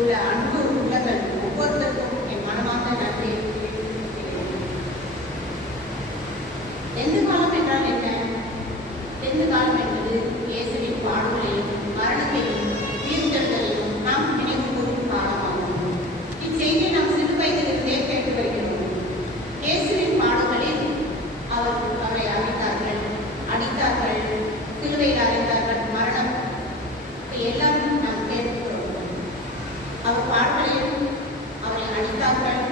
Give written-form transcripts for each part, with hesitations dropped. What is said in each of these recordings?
இங்குள்ள அன்பு உள்ளங்கள் ஒவ்வொருத்தருக்கும் என் மனமார்ந்த நன்றி. எந்த காலம் என்றால் என்ன? எந்த காலம் என்பது இயேசுவின் பாடுகளையும் மரணத்தையும் உயிர்த்தெழுதலையும் நாம் நினைவு கூறும் காலமாகும். இச்செய்தியை நாம் சிறு வயதிலிருந்தே கேட்டு வருகிறோம். இயேசுவின் பாடுகளில் அவரை அடித்தார்கள், சிலுவையில் அறைந்தார்கள், மரணம் எல்லாம் நாம் கேட்கிறோம். அவர் பாடுகளில் அவரை அடித்தார்கள்,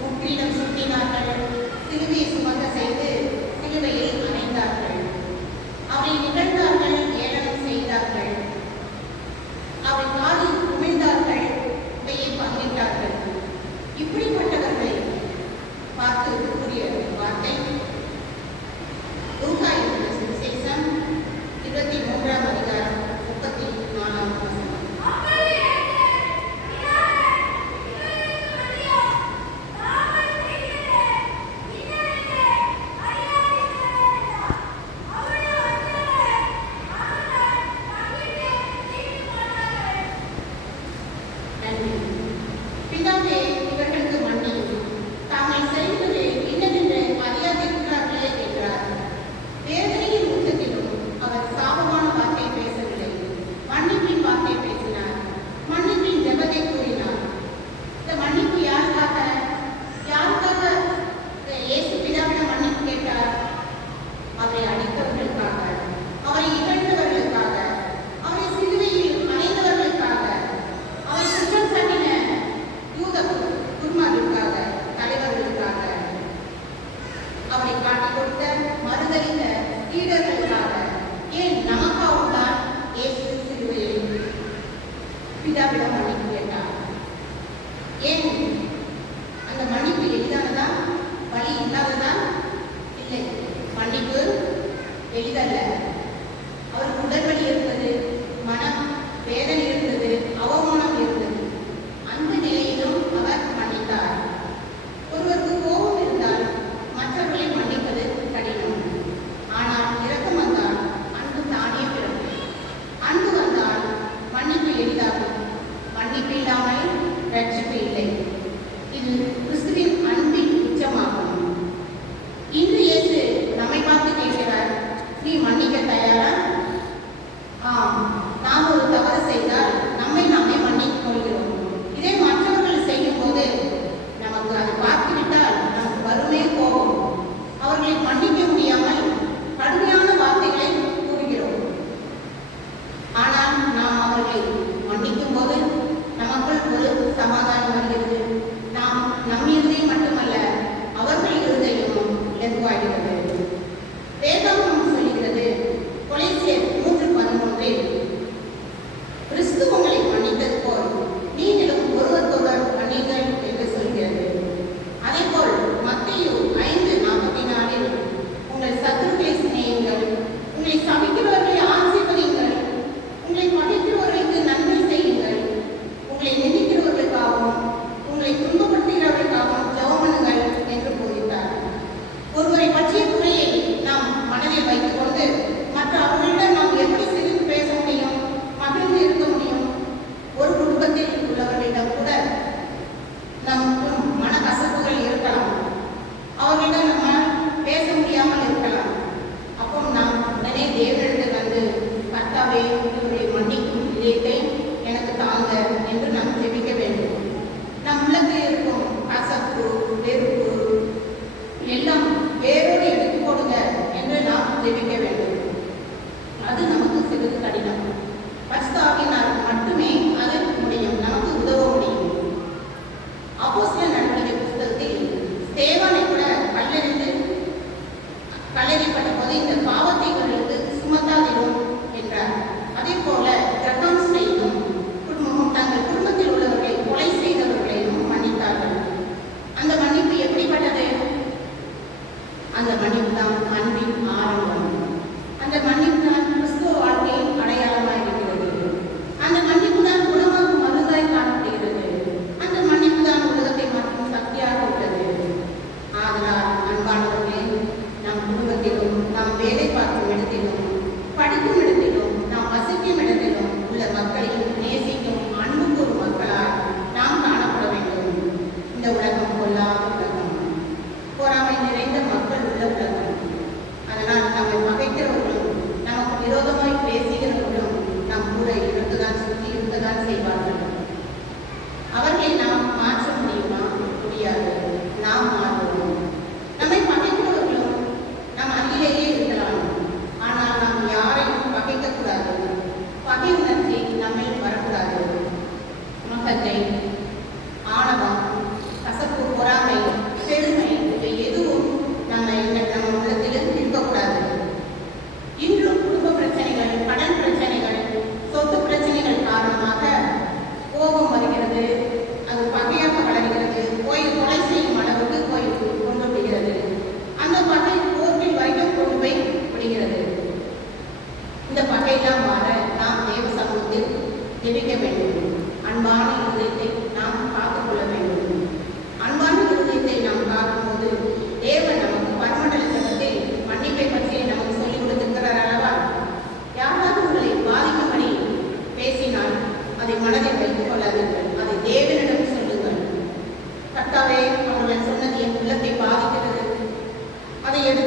முற்றிலும் சுட்டினார்கள், சிலுவையை சுமக்க செய்து சிலுவையில் அணைந்தார்கள், அவரை நிகழ்ந்தார்கள், ஏளனம் செய்தார்கள், அவரை காலில் உமிழ்ந்தார்கள், இதையே பங்கிட்டார்கள். இப்படிப்பட்டவர்களை பார்த்து கூறிய வார்த்தை லூக்கா எழுதின சுவிசேஷம் 23ஆம் அதிகாரம் 34ஆம் வசனம். பிதாவே, இவர்களுக்கு மன்னியும், தாங்கள் செய்வது இன்னதென்று அறியாதிருக்கிறார்களே என்றார். வேதனையின் உச்சத்திலும் அவர் சாபமான வார்த்தை பேசவில்லை, மன்னிப்பின் வார்த்தை பேசினார், மன்னிப்பின் ஜெபத்தை கூறினார். இந்த மன்னிப்பு யாருக்காக இயேசு பிதாவிடம் மன்னிப்பு கேட்டார்? அவரை அடித்தவர்களுக்காக, அவரை இகழ்ந்தவர்களுக்காக, அவரை சிலுவையில் அணைந்தவர்களுக்காக, அவரை குற்றம் சாட்டின யூத குருமார்களுக்காக, தலைவர்களுக்காக, அவரை காட்டிக் கொடுத்த மறுதளித்த சீடர்களுக்காக, ஏன் நமக்காகவும் தான் இயேசு சிலுவையில் பிதாவிடம் மன்னிப்பு கேட்டார். ஏன் அந்த மன்னிப்பு எளிதானதா? வழி இல்லாததா? இல்லை, மன்னிப்பு எளிதல்ல. அவருக்கு உடல்வலி இருந்தது, மனம் வேதனை இருந்தது, அவமானம் இருந்தது. அந்த நிலையிலும் அவர் மன்னித்தார். ஒருவருக்கு கோபம் இருந்தால் மற்றவர்களை மன்னிப்பது கடினம். ஆனால் இரக்கம் வந்தால் அன்பு தானே பிறக்கும். அன்பு வந்தால் மன்னிப்பு எளிதாகும். மன்னிப்பு இல்லாமல் ரட்சிப்பு இல்லை. இது கிறிஸ்துவின் அன்பின் உச்சமாகும். இன்று இயேசு நம்மை பார்த்து கேட்கிறார், நீ மன்னிக்க தயாரா? ஆம், நாம் ஒரு தவறு செய்தால் நம்மை நாமே மன்னித்துக் கொள்கிறோம். இதே மற்றவர்கள் செய்யும் போது நமக்கு அதை பார்த்துவிட்டால் நமக்கு வருமே கோபம். அவர்களை மன்னிக்க முடியாமல் கடுமையான வார்த்தைகளை கூறுகிறோம். ஆனால் நாம் அவர்களை மன்னிக்கும் போது நமக்குள் ஒரு சமாதானம் வருகிறது. நாம் நம் இருதயம் மட்டுமல்ல, அவர்கள் இருதயமும் இலகுவாகிறது. வேதாகமம் சொல்கிறது, கொலோசியர் 3:13, கிறிஸ்து உங்களை மன்னித்தது போல் நீங்களும் ஒருவருக்கொருவர் மன்னியுங்கள் என்று சொல்கிறது. அதேபோல் மத்தேயு 5:44, உங்கள் சத்துருக்களை சிநேகியுங்கள், உங்களை சபிக்கிறவர்களை ஆசீர்வதியுங்கள், உங்களை பகைக்கிறவர்களுக்கு நன்மை செய்யுங்கள், உங்களை நிந்திக்கிறவர்களுக்காகவும் உங்களை துன்பப்படுத்துகிறவர்களுக்காகவும் ஜெபம் பண்ணுங்கள் என்று போதித்தார். ஒருவரை பற்றிய குறையை நாம் மனதில் வைத்துக் கொண்டு மற்ற அவர்களிடம் நாம் எப்படி சிரித்து பேச முடியும், மகிழ்ந்து இருக்க முடியும்? ஒரு குடும்பத்தில் உள்ளவர்களிடம் கூட நமக்கும் மனக்கசப்புகள் இருக்கலாம். அவர்களிடம் நம்ம பேச முடியாமல் இருக்கலாம். அப்போ நாம் உடனே தேவனிடத்தில் வந்து, கர்த்தாவே, இவருடைய மன்னிக்கும் இதயத்தை எனக்கு தாங்க என்று நாம் ஜெபிக்க வேண்டும். நம் உள்ளத்தில் இருக்கும் கசப்பு, வெறுப்பு எல்லாம் வேரோடு எடுத்து போடுங்க என்று நாம் ஜெபிக்க வேண்டும். அது நமக்கு சிறிது கடினம். பரிசுத்த ஆவியினால் மட்டுமே அது முடியும், நமக்கு உதவ முடியும். அப்போஸ்தலர் நடவடிக்கை புத்தகத்தில் ஸ்தேவானை கூட கல்லெறியப்பட்ட போது இந்த பாவத்தை இவர்களுக்கு சுமத்தாதிரும் என்றார். அதே போல ஜக்கான்ஸ்டையும் தங்கள் குடும்பத்தில் உள்ளவர்களை கொலை செய்தவர்களையும் மன்னித்தார்கள். அந்த மன்னிப்பு எப்படிப்பட்டது? அந்த மன்னிப்பு தான் அன்பின் ஆரம்பம். அந்த மன்னிப்பு தான் கிறிஸ்துவ வாழ்க்கையின் அடையாளமாக இருக்கிறது. அந்த மன்னிப்பு தான் குணமாகும் மருந்தாய் காணப்படுகிறது. அந்த மன்னிப்பு தான் உலகத்தை மாற்றும் சக்தியாக உள்ளது. ஆதலால் அன்பானவர்களே, நம் குடும்பத்திலும், நாம் வேலை பார்க்கும் இடத்திலும், படிக்கும் இடத்திலும், நாம் வசிக்கும் இடத்திலும் உள்ள மக்களையும் நேசிக்கும் அன்பு கூறும் மக்களால்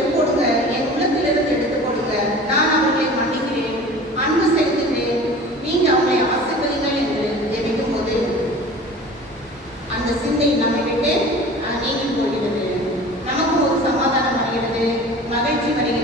எடுத்து போடுங்க, என் உள்ளத்திலிருந்து எடுத்து போடுங்க, நான் அவர்களை மன்னிக்கிறேன், அன்பு செலுத்துகிறேன், நீங்க அவங்களை ஆசீர்வதிங்கள் என்று ஜெபிக்கும் போது அந்த சிந்தை நம்மை விட்டு நீங்கி போகிறது. நமக்கு ஒரு சமாதானம் வருகிறது, மகிழ்ச்சி வருகிறது.